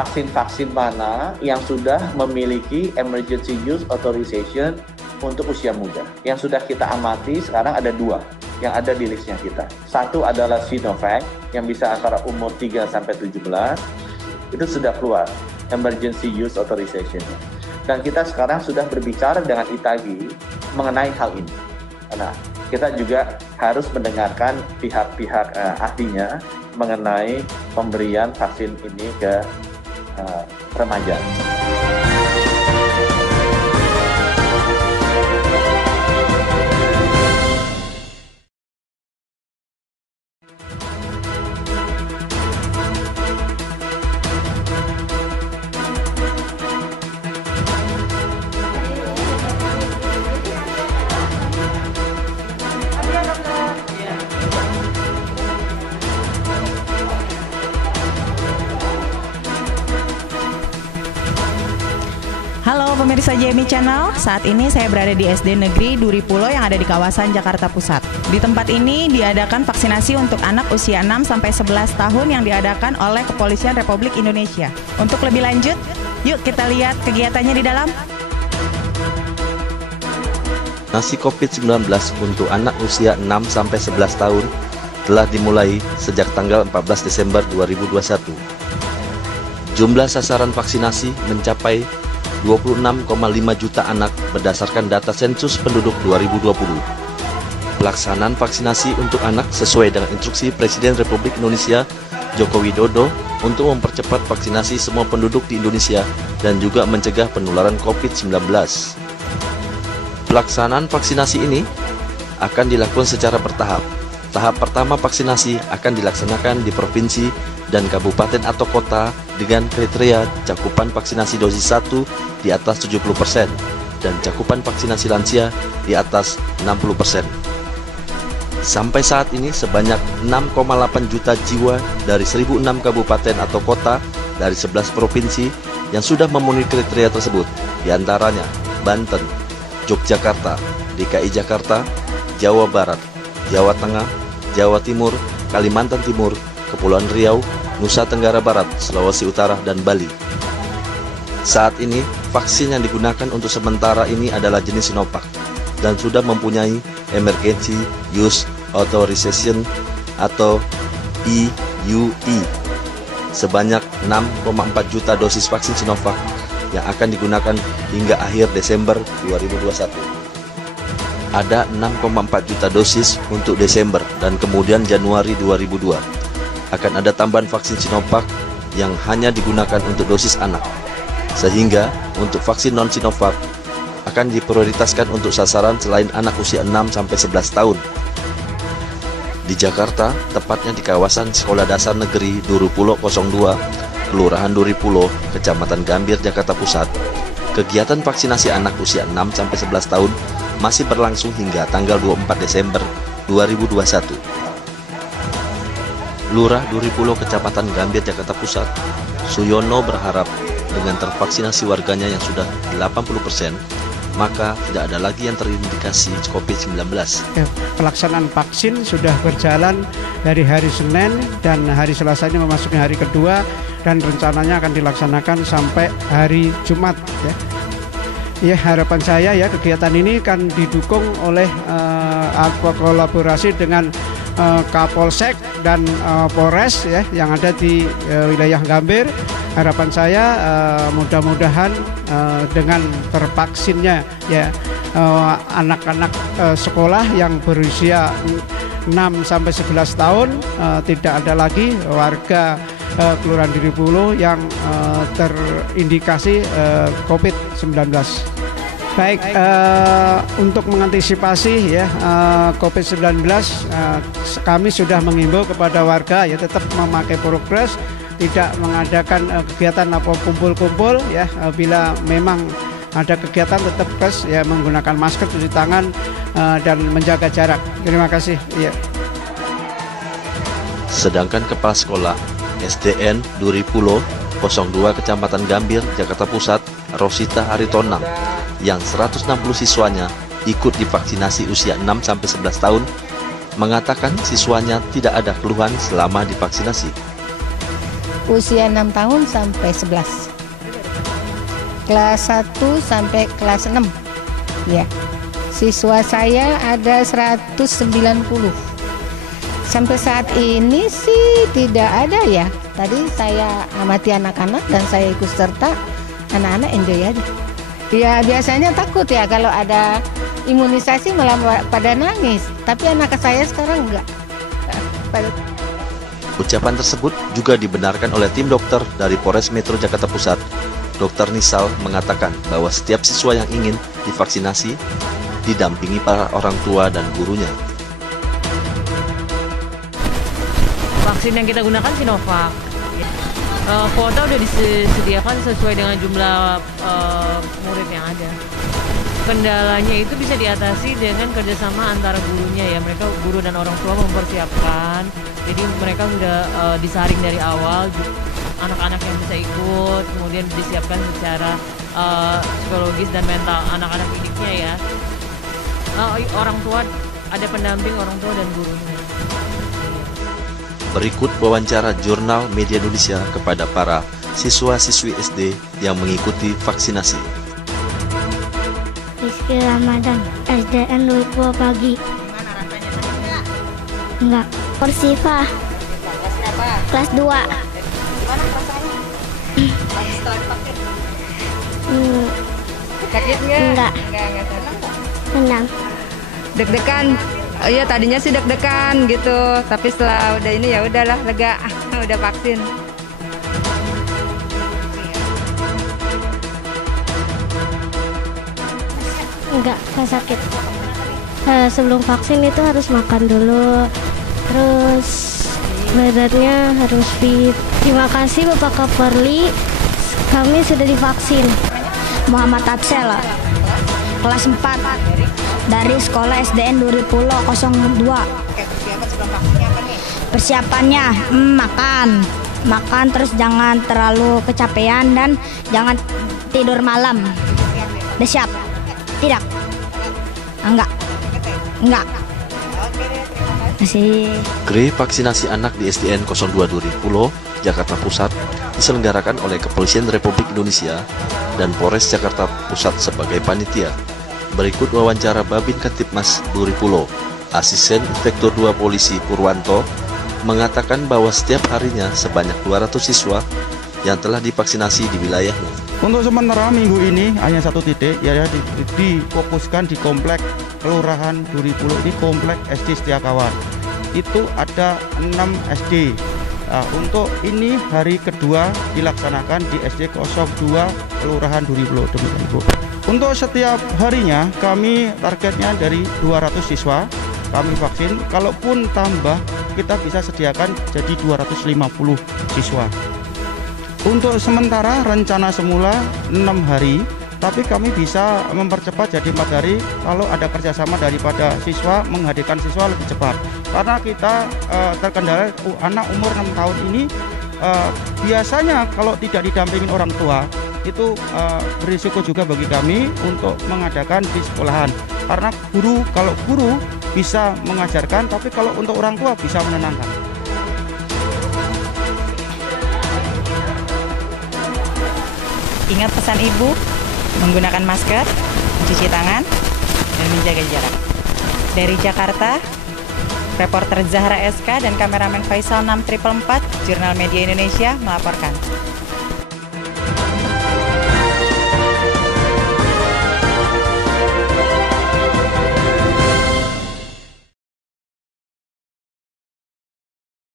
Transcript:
vaksin-vaksin mana yang sudah memiliki emergency use authorization untuk usia muda. Yang sudah kita amati sekarang ada 2 yang ada di listnya kita. Satu adalah Sinovac yang bisa antara umur 3 sampai 17, itu sudah keluar emergency use authorization. Dan kita sekarang sudah berbicara dengan Itagi mengenai hal ini. Nah, kita juga harus mendengarkan pihak-pihak ahlinya mengenai pemberian vaksin ini ke remaja. Halo pemirsa JMI Channel, saat ini saya berada di SD Negeri Duri Pulo yang ada di kawasan Jakarta Pusat. Di tempat ini diadakan vaksinasi untuk anak usia 6-11 tahun yang diadakan oleh Kepolisian Republik Indonesia. Untuk lebih lanjut, yuk kita lihat kegiatannya di dalam. Vaksinasi COVID-19 untuk anak usia 6-11 tahun telah dimulai sejak tanggal 14 Desember 2021. Jumlah sasaran vaksinasi mencapai 26,5 juta anak berdasarkan data sensus penduduk 2020. Pelaksanaan vaksinasi untuk anak sesuai dengan instruksi Presiden Republik Indonesia Joko Widodo untuk mempercepat vaksinasi semua penduduk di Indonesia dan juga mencegah penularan COVID-19. Pelaksanaan vaksinasi ini akan dilakukan secara bertahap. Tahap pertama vaksinasi akan dilaksanakan di provinsi dan kabupaten atau kota dengan kriteria cakupan vaksinasi dosis 1 di atas 70% dan cakupan vaksinasi lansia di atas 60%. Sampai saat ini sebanyak 6,8 juta jiwa dari 1.006 kabupaten atau kota dari 11 provinsi yang sudah memenuhi kriteria tersebut, diantaranya Banten, Yogyakarta, DKI Jakarta, Jawa Barat, Jawa Tengah, Jawa Timur, Kalimantan Timur, Kepulauan Riau, Nusa Tenggara Barat, Sulawesi Utara, dan Bali. Saat ini, vaksin yang digunakan untuk sementara ini adalah jenis Sinovac dan sudah mempunyai Emergency Use Authorization atau EUE sebanyak 6,4 juta dosis vaksin Sinovac yang akan digunakan hingga akhir Desember 2021. Ada 6,4 juta dosis untuk Desember dan kemudian Januari 2002. Akan ada tambahan vaksin Sinovac yang hanya digunakan untuk dosis anak. Sehingga untuk vaksin non-Sinovac akan diprioritaskan untuk sasaran selain anak usia 6-11 tahun. Di Jakarta, tepatnya di kawasan Sekolah Dasar Negeri Duri Pulo 02, Kelurahan Duri Pulo, Kecamatan Gambir, Jakarta Pusat, kegiatan vaksinasi anak usia 6-11 tahun masih berlangsung hingga tanggal 24 Desember 2021. Lurah Duri Pulo, Kecamatan Gambir, Jakarta Pusat, Suyono berharap dengan tervaksinasi warganya yang sudah 80%, maka tidak ada lagi yang terindikasi COVID-19. Pelaksanaan vaksin sudah berjalan dari hari Senin dan hari Selasanya memasuki hari kedua dan rencananya akan dilaksanakan sampai hari Jumat. Ya, harapan saya ya kegiatan ini akan didukung oleh kolaborasi dengan Kapolsek dan Polres ya yang ada di wilayah Gambir. Harapan saya mudah-mudahan dengan tervaksinnya ya anak-anak sekolah yang berusia 6-11 tahun tidak ada lagi warga Kelurahan Duri Pulo yang terindikasi COVID-19. Baik, untuk mengantisipasi ya COVID-19, kami sudah mengimbau kepada warga ya tetap memakai prokes, tidak mengadakan kegiatan atau kumpul-kumpul ya. Bila memang ada kegiatan tetap ya menggunakan masker, cuci tangan dan menjaga jarak. Terima kasih. Ya. Sedangkan Kepala Sekolah SDN Duri Pulo 02 Kecamatan Gambir, Jakarta Pusat, Rosita Haritonang, yang 160 siswanya ikut divaksinasi usia 6-11 tahun, mengatakan siswanya tidak ada keluhan selama divaksinasi. usia 6 tahun sampai 11. Kelas 1 sampai kelas 6. Ya. Siswa saya ada 190. Sampai saat ini sih tidak ada ya. Tadi saya amati anak-anak dan saya ikut serta, anak-anak enjoy aja. Ya biasanya takut ya kalau ada imunisasi malah pada nangis. Tapi anak saya sekarang enggak. Ucapan tersebut juga dibenarkan oleh tim dokter dari Polres Metro Jakarta Pusat. Dr. Nisal mengatakan bahwa setiap siswa yang ingin divaksinasi didampingi para orang tua dan gurunya. Vaksin yang kita gunakan Sinovac. Kuota udah disediakan sesuai dengan jumlah murid yang ada. Kendalanya itu bisa diatasi dengan kerjasama antara gurunya ya. Mereka guru dan orang tua mempersiapkan. Jadi mereka sudah disaring dari awal. Anak-anak yang bisa ikut, kemudian disiapkan secara psikologis dan mental anak-anak didiknya ya. Orang tua, ada pendamping orang tua dan gurunya. Berikut wawancara Jurnal Media Indonesia kepada para siswa-siswi SD yang mengikuti vaksinasi. Rizky Ramadan, SDN 20 pagi. Gimana rasanya sakit nggak? Enggak. Persifa, Kelas berapa? kelas 2. Gimana rasanya? Habis setelah divaksin? Sakit nggak? Enggak. Enggak senang nggak? Tenang. Deg-degan. Iya tadinya sih deg-degan gitu, tapi setelah udah ini ya udahlah lega, udah vaksin. Enggak sakit. Sebelum vaksin itu harus makan dulu. Terus badannya harus fit. Terima kasih Bapak Kaperli. Kami sudah divaksin. Muhammad Atsel, kelas 4 dari sekolah SDN 2002. Oke, persiapan sebelum vaksinnya apa nih? Persiapannya makan terus jangan terlalu kecapean dan jangan tidur malam. Udah siap? Tidak? Enggak. Oke deh, terima kasih. Masih. GRE vaksinasi anak di SDN 02 Duripulo, Jakarta Pusat diselenggarakan oleh Kepolisian Republik Indonesia dan Polres Jakarta Pusat sebagai panitia. Berikut wawancara Babin Kantipmas Duripulo, Asisten Inspektur 2 Polisi Purwanto, mengatakan bahwa setiap harinya sebanyak 200 siswa yang telah divaksinasi di wilayahnya. Untuk sementara minggu ini hanya satu titik, ya difokuskan di komplek Kelurahan Duripulo, di komplek SD Setiakawan. Itu ada 6 SD. Nah, untuk ini hari kedua dilaksanakan di SD 02 Kelurahan Duripulo. Demikian, Bu. Untuk setiap harinya kami targetnya dari 200 siswa kami vaksin. Kalaupun tambah kita bisa sediakan jadi 250 siswa. Untuk sementara rencana semula 6 hari, tapi kami bisa mempercepat jadi 4 hari kalau ada kerjasama daripada siswa menghadirkan siswa lebih cepat. Karena kita terkendala anak umur 6 tahun ini biasanya kalau tidak didampingin orang tua itu berisiko juga bagi kami untuk mengadakan di sekolahan. Karena kalau guru bisa mengajarkan, tapi kalau untuk orang tua bisa menenangkan. Ingat pesan ibu, menggunakan masker, mencuci tangan, dan menjaga jarak. Dari Jakarta, reporter Zahra SK dan kameramen Faisal 6444, Jurnal Media Indonesia melaporkan.